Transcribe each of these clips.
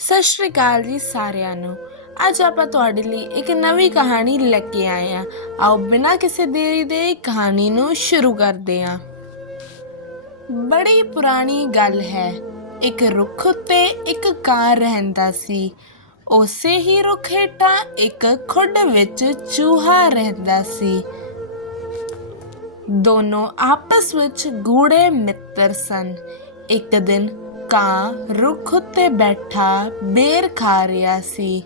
ਸਤਿ ਸ਼੍ਰੀ ਅਕਾਲ ਜੀ ਸਾਰਿਆਂ ਨੂੰ। ਅੱਜ ਆਪਾਂ ਤੁਹਾਡੇ ਲਈ ਇੱਕ ਨਵੀਂ ਕਹਾਣੀ ਲੈ ਕੇ ਆਏ ਹਾਂ। ਆਓ ਬਿਨਾਂ ਕਿਸੇ ਦੇਰੀ ਦੇ ਕਹਾਣੀ ਨੂੰ ਸ਼ੁਰੂ ਕਰਦੇ ਹਾਂ। ਬੜੀ ਪੁਰਾਣੀ ਗੱਲ ਹੈ। ਇੱਕ ਰੁੱਖ ਉੱਤੇ ਇੱਕ ਕਾਂ ਰਹਿੰਦਾ ਸੀ। ਉਸੇ ਹੀ ਰੁੱਖ ਹੇਠਾਂ ਇੱਕ ਖੁੱਡ ਵਿੱਚ ਚੂਹਾ ਰਹਿੰਦਾ ਸੀ। ਦੋਨੋਂ ਆਪਸ ਵਿੱਚ ਗੂੜੇ ਮਿੱਤਰ ਸਨ। ਇੱਕ ਦਿਨ ਕਾਂ ਰੁੱਖ ਉੱਤੇ ਬੈਠਾ ਬੇਰ ਖਾ ਰਿਹਾ ਸੀ।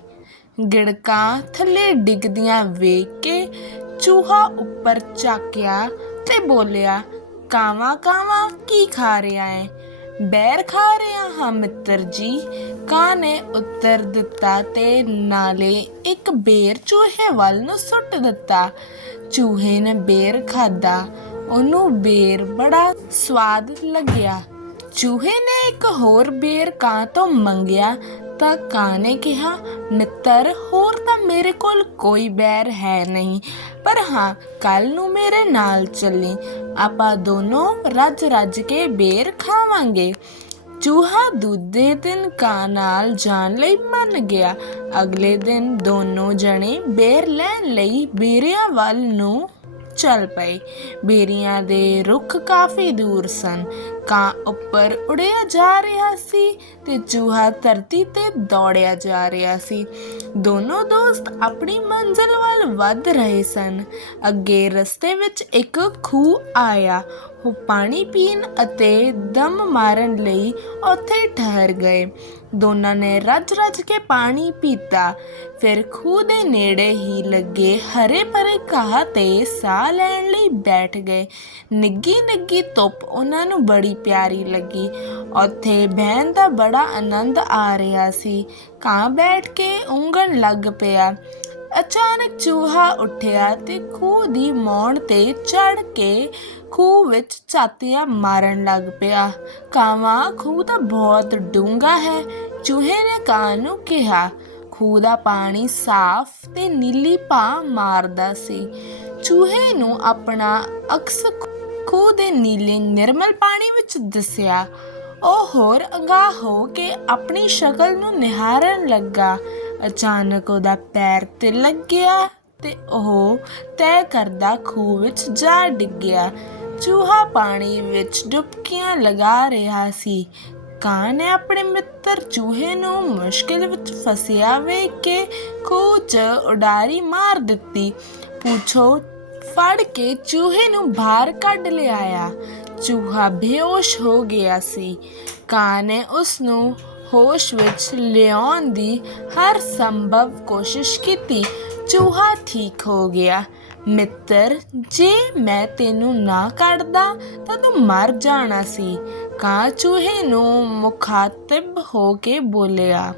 ਗਿੜਕਾਂ ਥੱਲੇ ਡਿੱਗਦੀਆਂ ਵੇਖ ਕੇ ਚੂਹਾ ਉੱਪਰ ਚਾਕਿਆ ਤੇ ਬੋਲਿਆ, ਕਾਵਾ ਕਾਵਾ, ਕੀ ਖਾ ਰਿਹਾ ਹੈ ਬੈਰ ਖਾ ਰਿਹਾ ਹਾਂ ਮਿੱਤਰ ਜੀ। ਕਾਂ ਨੇ ਉੱਤਰ ਦਿੱਤਾ ਤੇ ਨਾਲੇ ਇੱਕ ਬੇਰ ਚੂਹੇ ਵੱਲ ਨੂੰ ਸੁੱਟ ਦਿੱਤਾ। ਚੂਹੇ ਨੇ ਬੇਰ ਖਾਦਾ ਉਹਨੂੰ ਬੇਰ ਬੜਾ ਸਵਾਦ ਲੱਗਿਆ। ਚੂਹੇ ਨੇ ਇੱਕ ਹੋਰ ਬੇਰ ਕਾਂ ਤੋਂ ਮੰਗਿਆ ਤਾਂ ਕਾਂ ਨੇ ਕਿਹਾ, ਮਿੱਤਰ, ਹੋਰ ਤਾਂ ਮੇਰੇ ਕੋਲ ਕੋਈ ਬੈਰ ਹੈ ਨਹੀਂ। ਪਰ ਹਾਂ ਕੱਲ ਨੂੰ ਮੇਰੇ ਨਾਲ ਚੱਲੀ। ਆਪਾਂ ਦੋਨੋਂ ਰੱਜ ਰੱਜ ਕੇ ਬੇਰ ਖਾਵਾਂਗੇ। ਚੂਹਾ ਦੂਜੇ ਦਿਨ ਕਾਂ ਨਾਲ ਜਾਣ ਲਈ ਮੰਨ ਗਿਆ। ਅਗਲੇ ਦਿਨ ਦੋਨੋਂ ਜਣੇ ਬੇਰ ਲੈਣ ਲਈ ਬੇਰਿਆਂ ਵੱਲ ਨੂੰ ਚੱਲ ਪਏ। ਬੇਰੀਆਂ ਦੇ ਰੁੱਖ ਕਾਫੀ ਦੂਰ ਸਨ। ਕਾਂ ਉੱਪਰ ਉੜਿਆ ਜਾ ਰਿਹਾ ਸੀ ਤੇ ਚੂਹਾ ਧਰਤੀ ਤੇ ਦੌੜਿਆ ਜਾ ਰਿਹਾ ਸੀ। ਦੋਨੋਂ ਦੋਸਤ ਆਪਣੀ ਮੰਜ਼ਿਲ ਵੱਲ ਵੱਧ ਰਹੇ ਸਨ। ਅੱਗੇ ਰਸਤੇ ਵਿੱਚ ਇੱਕ ਖੂਹ ਆਇਆ। ਉਹ ਪਾਣੀ ਪੀਣ ਅਤੇ ਦਮ ਮਾਰਨ ਲਈ ਉੱਥੇ ਠਹਿਰ ਗਏ। ਦੋਨਾਂ ਨੇ ਰੱਜ-ਰੱਜ ਕੇ ਪਾਣੀ ਪੀਤਾ। ਫਿਰ ਖੂਹ ਦੇ ਨੇੜੇ ਹੀ ਲੱਗੇ ਹਰੇ ਭਰੇ ਘਾਹ ਤੇ ਸਾਹ ਲੈਣ ਲਈ ਬੈਠ ਗਏ। ਨਿੱਗੀ ਨਿੱਗੀ ਧੁੱਪ ਉਹਨਾਂ ਨੂੰ ਬੜੀ ਪਿਆਰੀ ਲੱਗੀ। ਉੱਥੇ ਬਹਿਣ ਦਾ ਬੜਾ ਆਨੰਦ ਆ ਰਿਹਾ ਸੀ। ਕਾਂ ਬੈਠ ਕੇ ਉਂਗਣ ਲੱਗ ਪਿਆ। ਅਚਾਨਕ ਚੂਹਾ ਉੱਠਿਆ ਤੇ ਖੂਹ ਦੀ ਮੌਣ ਤੇ ਚੜ ਕੇ ਖੂਹ ਵਿੱਚ ਝਾਤੀਆਂ ਮਾਰਨ ਲੱਗ ਪਿਆ। ਕਾਵਾ, ਖੂਹ ਤਾਂ ਬਹੁਤ ਡੂੰਘਾ ਹੈ, ਚੂਹੇ ਨੇ ਕਾਂ ਨੂੰ ਕਿਹਾ। ਖੂਹ ਦਾ ਪਾਣੀ ਸਾਫ਼ ਤੇ ਨੀਲੀ ਭਾ ਮਾਰਦਾ ਸੀ। ਚੂਹੇ ਨੂੰ ਆਪਣਾ ਅਕਸ ਖੂਹ ਦੇ ਨੀਲੇ ਨਿਰਮਲ ਪਾਣੀ ਵਿੱਚ ਦਿਸਿਆ। ਉਹ ਹੋਰ ਅਗਾਹ ਹੋ ਕੇ ਆਪਣੀ ਸ਼ਕਲ ਨੂੰ ਨਿਹਾਰਨ ਲੱਗਾ। ਅਚਾਨਕ ਉਹਦਾ ਪੈਰ ਤੇ ਲੱਗਿਆ ਤੇ ਉਹ ਤੈਅ ਕਰਦਾ ਖੂਹ ਵਿੱਚ ਜਾ ਡਿੱਗਿਆ। ਚੂਹਾ ਪਾਣੀ ਵਿੱਚ ਡੁਬਕੀਆਂ ਲਗਾ ਰਿਹਾ ਸੀ। ਕਾਂ ਨੇ ਆਪਣੇ ਮਿੱਤਰ ਚੂਹੇ ਨੂੰ ਮੁਸ਼ਕਿਲ ਵਿੱਚ ਫਸਿਆ ਵੇਖ ਕੇ ਖੂਹ 'ਚ ਉਡਾਰੀ ਮਾਰ ਦਿੱਤੀ। ਪੁੱਛੋ, ਫੜ ਕੇ ਚੂਹੇ ਨੂੰ ਬਾਹਰ ਕੱਢ ਲਿਆਇਆ। ਚੂਹਾ ਬੇਹੋਸ਼ ਹੋ ਗਿਆ ਸੀ। ਕਾਂ ਨੇ ਉਸ ਨੂੰ ਹੋਸ਼ ਵਿੱਚ ਲਿਆਉਣ ਦੀ ਹਰ ਸੰਭਵ ਕੋਸ਼ਿਸ਼ ਕੀਤੀ, ਚੂਹਾ ਠੀਕ ਹੋ ਗਿਆ। ਮਿੱਤਰ, ਜੇ ਮੈਂ ਤੈਨੂੰ ਨਾ ਕੱਢਦਾ, ਤਾਂ ਤੂੰ ਮਰ ਜਾਣਾ ਸੀ। ਕਾਂ ਚੂਹੇ ਨੂੰ ਮੁਖਾਤਬ ਹੋ ਕੇ ਬੋਲਿਆ।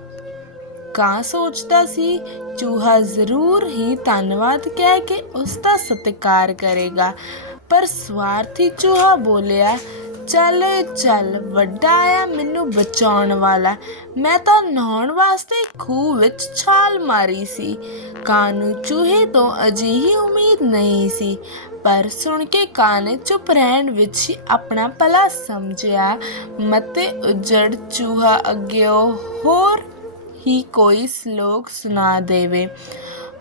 ਕਾਂ ਸੋਚਦਾ ਸੀ, ਚੂਹਾ ਜ਼ਰੂਰ ਹੀ ਧੰਨਵਾਦ ਕਹਿ ਕੇ ਉਸ ਦਾ ਸਤਿਕਾਰ ਕਰੇਗਾ। ਪਰ ਸਵਾਰਥੀ ਚੂਹਾ ਬੋਲਿਆ ਚੱਲ ਚੱਲ, ਵੱਡਾ ਆਇਆ ਮੈਨੂੰ ਬਚਾਉਣ ਵਾਲਾ। ਮੈਂ ਤਾਂ ਨਹਾਉਣ ਵਾਸਤੇ ਖੂਹ ਵਿੱਚ ਛਾਲ ਮਾਰੀ ਸੀ। ਕਾਂ ਨੂੰ ਚੂਹੇ ਤੋਂ ਅਜਿਹੀ ਉਮੀਦ ਨਹੀਂ ਸੀ। ਪਰ ਸੁਣ ਕੇ ਕਾਂ ਨੇ ਚੁੱਪ ਰਹਿਣ ਵਿੱਚ ਹੀ ਆਪਣਾ ਭਲਾ ਸਮਝਿਆ। ਮਤੇ ਉਜੜ ਚੂਹਾ ਅੱਗੇ ਹੋਰ ਹੀ ਕੋਈ ਸ਼ਲੋਕ ਸੁਣਾ ਦੇਵੇ।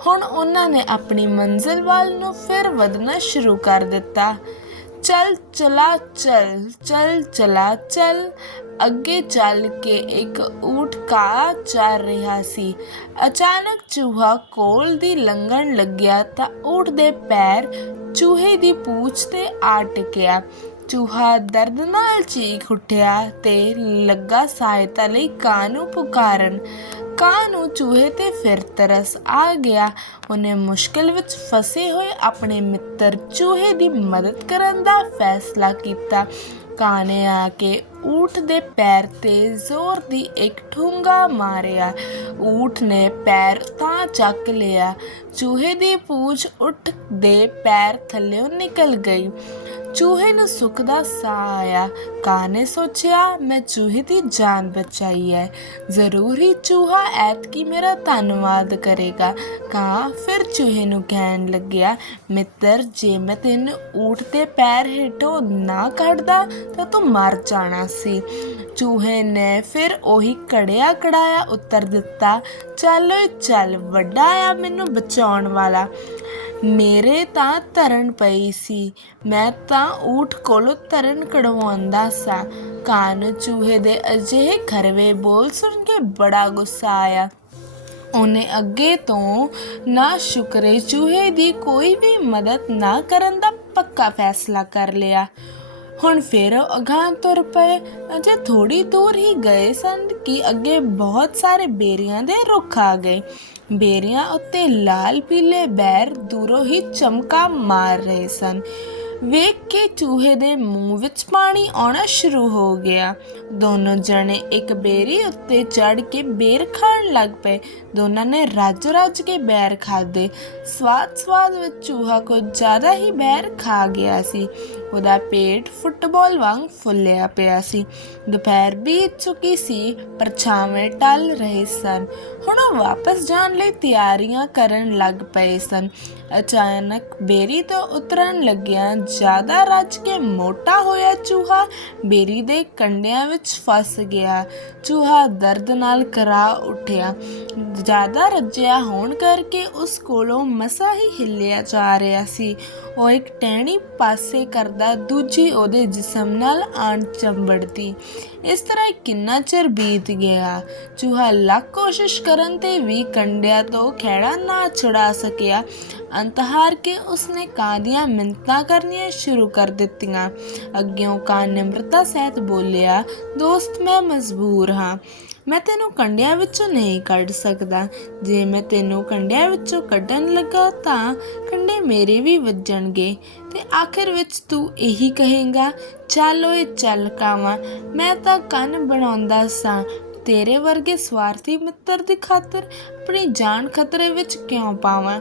ਹੁਣ ਉਹਨਾਂ ਨੇ ਆਪਣੀ ਮੰਜ਼ਿਲ ਵੱਲ ਨੂੰ ਫਿਰ ਵਧਣਾ ਸ਼ੁਰੂ ਕਰ ਦਿੱਤਾ। ਚਲ ਚਲਾ ਚਲ ਚਲ ਚਲਾ ਚਲ। ਅੱਗੇ ਚੱਲ ਕੇ ਇੱਕ ਊਠ ਕਾ ਚੱਲ ਰਿਹਾ ਸੀ। ਅਚਾਨਕ ਚੂਹਾ ਕੋਲ ਦੀ ਲੰਘਣ ਲੱਗਿਆ ਤਾਂ ਊਠ ਦੇ ਪੈਰ ਚੂਹੇ ਦੀ ਪੂਛ ਤੇ ਆ ਟਿਕਿਆ। ਚੂਹਾ ਦਰਦ ਨਾਲ ਚੀਖ ਉੱਠਿਆ ਤੇ ਲੱਗਾ ਸਹਾਇਤਾ ਲਈ ਕਾਂ ਨੂੰ ਪੁਕਾਰਨ। ਕਾਂ ਨੂੰ ਚੂਹੇ ਤੇ ਫਿਰ ਤਰਸ ਆ ਗਿਆ। ਉਹਨੇ ਮੁਸ਼ਕਿਲ ਵਿੱਚ ਫਸੇ ਹੋਏ ਆਪਣੇ ਮਿੱਤਰ ਚੂਹੇ ਦੀ ਮਦਦ ਕਰਨ ਦਾ ਫੈਸਲਾ ਕੀਤਾ। ਕਾਂ ਨੇ ਆ ਕੇ ਊਠ ਦੇ ਪੈਰ ਤੇ ਜ਼ੋਰ ਦੀ ਇੱਕ ਠੁੰਗਾ ਮਾਰਿਆ। ਊਠ ਨੇ ਪੈਰ ਤਾਂ ਚੱਕ ਲਿਆ। ਚੂਹੇ ਦੀ ਪੂਛ ਉੱਠ ਦੇ ਪੈਰ ਥੱਲੇੋਂ ਨਿਕਲ ਗਈ। ਚੂਹੇ ਨੂੰ ਸੁੱਖ ਦਾ ਸਾਹ ਆਇਆ। ਕਾਂ ਨੇ ਸੋਚਿਆ, ਮੈਂ ਚੂਹੇ ਦੀ ਜਾਨ ਬਚਾਈ ਹੈ ਜ਼ਰੂਰ ਹੀ ਚੂਹਾ ਐਤਕੀ ਮੇਰਾ ਧੰਨਵਾਦ ਕਰੇਗਾ। ਕਾਂ ਫਿਰ ਚੂਹੇ ਨੂੰ ਕਹਿਣ ਲੱਗਿਆ, ਮਿੱਤਰ, ਜੇ ਮੈਂ ਤੈਨੂੰ ਊਠ ਦੇ ਪੈਰ ਹੇਠੋਂ ਨਾ ਕੱਢਦਾ, ਤਾਂ ਤੂੰ ਮਰ ਜਾਣਾ ਸੀ। ਚੂਹੇ ਨੇ ਫਿਰ ਉਹੀ ਕੜਿਆ ਕੜਾਇਆ ਉੱਤਰ ਦਿੱਤਾ, ਚੱਲ ਚੱਲ, ਵੱਡਾ ਆ ਮੈਨੂੰ ਬਚਾਉਣ ਵਾਲਾ। ਮੇਰੇ ਤਾਂ ਧਰਨ ਪਈ ਸੀ। ਮੈਂ ਤਾਂ ਊਠ ਕੋਲੋਂ ਧਰਨ ਕਢਵਾਉਂਦਾ ਸਾਂ। ਕਾਨ ਚੂਹੇ ਦੇ ਅਜਿਹੇ ਖਰਵੇ ਬੋਲ ਸੁਣ ਕੇ ਬੜਾ ਗੁੱਸਾ ਆਇਆ। ਉਹਨੇ ਅੱਗੇ ਤੋਂ ਨਾ ਸ਼ੁਕਰੇ ਚੂਹੇ ਦੀ ਕੋਈ ਵੀ ਮਦਦ ਨਾ ਕਰਨ ਦਾ ਪੱਕਾ ਫੈਸਲਾ ਕਰ ਲਿਆ। ਹੁਣ ਫਿਰ ਉਹ ਅਗਾਂਹ ਤੁਰ ਪਏ। ਅਜੇ ਥੋੜੀ ਦੂਰ ਹੀ ਗਏ ਸਨ ਕਿ ਅੱਗੇ ਬਹੁਤ ਸਾਰੇ ਬੇਰੀਆਂ ਦੇ ਰੁੱਖ ਆ ਗਏ। ਬੇਰੀਆਂ ਉੱਤੇ ਲਾਲ ਪੀਲੇ ਬੈਰ ਦੂਰੋਂ ਹੀ ਚਮਕਾ ਮਾਰ ਰਹੇ ਸਨ। ਵੇਖ ਕੇ ਚੂਹੇ ਦੇ ਮੂੰਹ ਵਿੱਚ ਪਾਣੀ ਆਉਣਾ ਸ਼ੁਰੂ ਹੋ ਗਿਆ। ਦੋਨੋਂ ਜਣੇ ਇੱਕ ਬੇਰੀ ਉੱਤੇ ਚੜ ਕੇ ਬੇਰ ਖਾਣ ਲੱਗ ਪਏ। ਦੋਨਾਂ ਨੇ ਰੱਜ ਰੱਜ ਕੇ ਬੈਰ ਖਾਦੇ ਸਵਾਦ ਸਵਾਦ ਵਿੱਚ ਚੂਹਾ ਕੁਝ ਜ਼ਿਆਦਾ ਹੀ ਬੈਰ ਖਾ ਗਿਆ ਸੀ। ਉਹਦਾ ਪੇਟ ਫੁੱਟਬਾਲ ਵਾਂਗ ਫੁੱਲਿਆ ਪਿਆ ਸੀ। ਦੁਪਹਿਰ ਬੀਤ ਚੁੱਕੀ ਸੀ, ਪਰ ਛਾਵੇਂ ਟਲ ਰਹੇ ਸਨ। ਹੁਣ ਉਹ ਵਾਪਸ ਜਾਣ ਲਈ ਤਿਆਰੀਆਂ ਕਰਨ ਲੱਗ ਪਏ ਸਨ। ਅਚਾਨਕ ਬੇਰੀ ਤੋਂ ਉਤਰਨ ਲੱਗਿਆ ਜ਼ਿਆਦਾ ਰੱਜ ਕੇ ਮੋਟਾ ਹੋਇਆ ਚੂਹਾ, ਬੇਰੀ ਦੇ ਕੰਡਿਆਂ ਵਿੱਚ ਫਸ ਗਿਆ। ਚੂਹਾ ਦਰਦ ਨਾਲ ਕਰਾ ਉੱਠਿਆ। ਜ਼ਿਆਦਾ ਰੱਜਿਆ ਹੋਣ ਕਰਕੇ ਉਸ ਕੋਲੋਂ ਮਸਾ ਹੀ ਹਿੱਲਿਆ ਜਾ ਰਿਹਾ ਸੀ। ਉਹ ਇੱਕ ਟਹਿਣੀ ਪਾਸੇ ਕਰਦਾ ਦੂਜੀ ਉਹਦੇ ਜਿਸਮ ਨਾਲ ਆਣ ਚੰਬੜਦੀ। ਇਸ ਤਰ੍ਹਾਂ ਕਿੰਨਾ ਚਿਰ ਬੀਤ ਗਿਆ। ਚੂਹਾ ਲੱਖ ਕੋਸ਼ਿਸ਼ ਕਰਨ ਤੇ ਵੀ ਕੰਡਿਆਂ ਤੋਂ ਖਹਿੜਾ ਨਾ ਛੁਡਾ ਸਕਿਆ। ਅੰਤ ਹਾਰ ਕੇ ਉਸਨੇ ਕਾਂ ਦੀਆਂ ਮਿੰਤਾਂ ਕਰਨੀਆਂ ਸ਼ੁਰੂ ਕਰ ਦਿੱਤੀਆਂ। ਅੱਗਿਓਂ ਕਾਂ ਨਿਮਰਤਾ ਸਹਿਤ ਬੋਲਿਆ, ਦੋਸਤ, ਮੈਂ ਮਜਬੂਰ ਹਾਂ। ਮੈਂ ਤੈਨੂੰ ਕੰਡਿਆਂ ਵਿੱਚੋਂ ਨਹੀਂ ਕੱਢ ਸਕਦਾ। ਜੇ ਮੈਂ ਤੈਨੂੰ ਕੰਡਿਆਂ ਵਿੱਚੋਂ ਕੱਢਣ ਲੱਗਾ ਤਾਂ ਕੰਡੇ ਮੇਰੇ ਵੀ ਵੱਜਣਗੇ। ਤੇ ਆਖਿਰ ਵਿੱਚ ਤੂੰ ਇਹੀ ਕਹੇਗਾ, ਚੱਲ ਓਏ ਚੱਲ ਕਾਵਾਂ, ਮੈਂ ਤਾਂ ਕੰਨ ਬਣਾਉਂਦਾ ਸਾਂ ਤੇਰੇ ਵਰਗੇ ਸਵਾਰਥੀ ਮਿੱਤਰ ਦੀ ਖਾਤਰ, ਆਪਣੀ ਜਾਨ ਖਤਰੇ ਵਿੱਚ ਕਿਉਂ ਪਾਵਾਂ?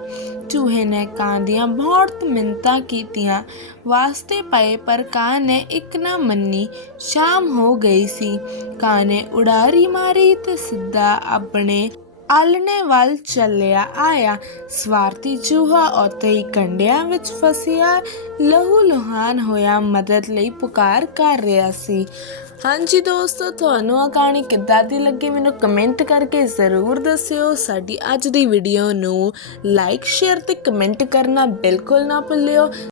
ਚੂਹੇ ਨੇ ਕਾਂ ਦੀਆਂ ਬਹੁਤ ਮਿੰਤਾਂ ਕੀਤੀਆਂ। ਵਾਸਤੇ ਪਏ, ਪਰ ਕਾਂ ਨੇ ਇੱਕ ਨਾ ਮੰਨੀ। ਸ਼ਾਮ ਹੋ ਗਈ ਸੀ। ਕਾਂ ਨੇ ਉਡਾਰੀ ਮਾਰੀ ਤੇ ਸਿੱਧਾ ਆਪਣੇ ਆਲਣੇ ਵੱਲ ਚੱਲਿਆ ਆਇਆ। ਸਵਾਰਥੀ ਚੂਹਾ ਉੱਥੇ ਹੀ ਕੰਡਿਆਂ ਵਿੱਚ ਫਸਿਆ। ਲਹੂ ਲੁਹਾਨ ਹੋਇਆ, ਮਦਦ ਲਈ ਪੁਕਾਰ ਕਰ ਰਿਹਾ ਸੀ। ਹਾਂਜੀ ਦੋਸਤੋ, ਤੁਹਾਨੂੰ ਆ ਕਹਾਣੀ ਕਿੱਦਾਂ ਦੀ ਲੱਗੀ? ਮੈਨੂੰ ਕਮੈਂਟ ਕਰਕੇ ਜ਼ਰੂਰ ਦੱਸਿਓ। ਸਾਡੀ ਅੱਜ ਦੀ ਵੀਡੀਓ ਨੂੰ ਲਾਈਕ ਸ਼ੇਅਰ ਤੇ ਕਮੈਂਟ ਕਰਨਾ ਬਿਲਕੁਲ ਨਾ ਭੁੱਲਿਓ।